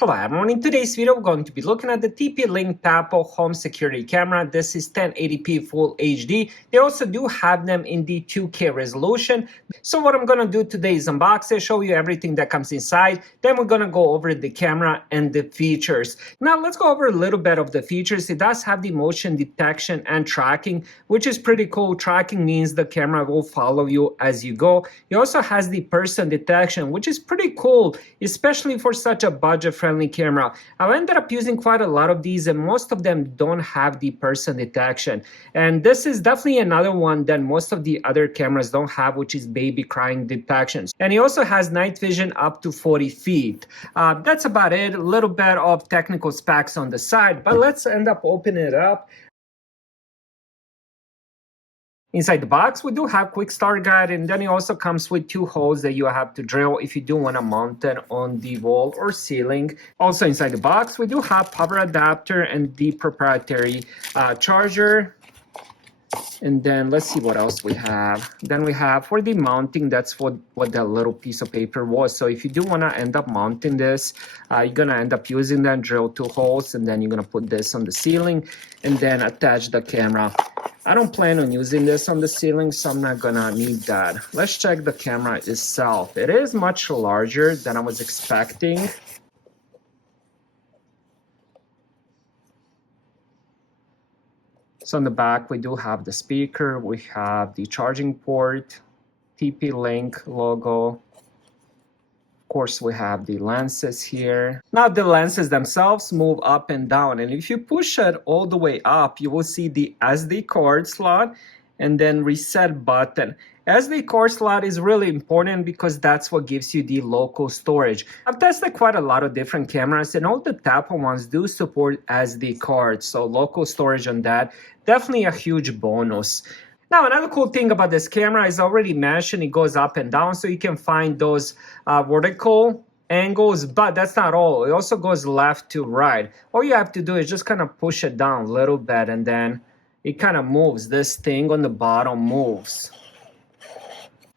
Hello everyone, in today's video we're going to be looking at the TP-Link Tapo home security camera. This is 1080p full HD. They also do have them in the 2K resolution. So what I'm going to do today is unbox it, show you everything that comes inside. Then we're going to go over the camera and the features. Now let's go over a little bit of the features. It does have the motion detection and tracking, which is pretty cool. Tracking means the camera will follow you as you go. It also has the person detection, which is pretty cool, especially for such a budget-friendly camera. I've ended up using quite a lot of these and most of them don't have the person detection. And this is definitely another one that most of the other cameras don't have, which is baby crying detection. And it also has night vision up to 40 feet. That's about it. A little bit of technical specs on the side, but let's end up opening it up. Inside the box, we do have quick start guide, and then it also comes with 2 holes that you have to drill if you do want to mount it on the wall or ceiling. Also inside the box, we do have power adapter and the proprietary charger. And then let's see what else we have. Then we have for the mounting, that's what that little piece of paper was. So if you do want to end up mounting this, you're going to end up using that, drill 2 holes, and then you're going to put this on the ceiling and then attach the camera. I don't plan on using this on the ceiling, so I'm not gonna need that. Let's check the camera itself. It is much larger than I was expecting. So on the back, we do have the speaker, we have the charging port, TP-Link logo. Of course, we have the lenses here. Now the lenses themselves move up and down, and if you push it all the way up, you will see the SD card slot and then reset button. SD card slot is really important because that's what gives you the local storage. I've tested quite a lot of different cameras and all the Tapo ones do support SD cards, so local storage on that, definitely a huge bonus. Now, another cool thing about this camera is I already mentioned it goes up and down, so you can find those vertical angles, but that's not all. It also goes left to right. All you have to do is just kind of push it down a little bit, and then it kind of moves. This thing on the bottom moves.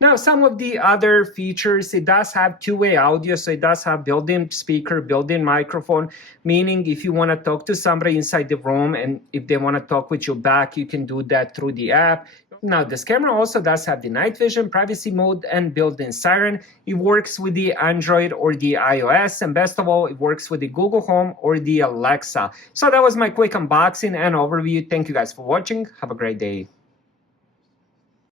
Now, some of the other features, it does have two-way audio, so it does have built-in speaker, built-in microphone, meaning if you want to talk to somebody inside the room and if they want to talk with you back, you can do that through the app. Now, this camera also does have the night vision, privacy mode, and built-in siren. It works with the Android or the iOS, and best of all, it works with the Google Home or the Alexa. So that was my quick unboxing and overview. Thank you guys for watching. Have a great day.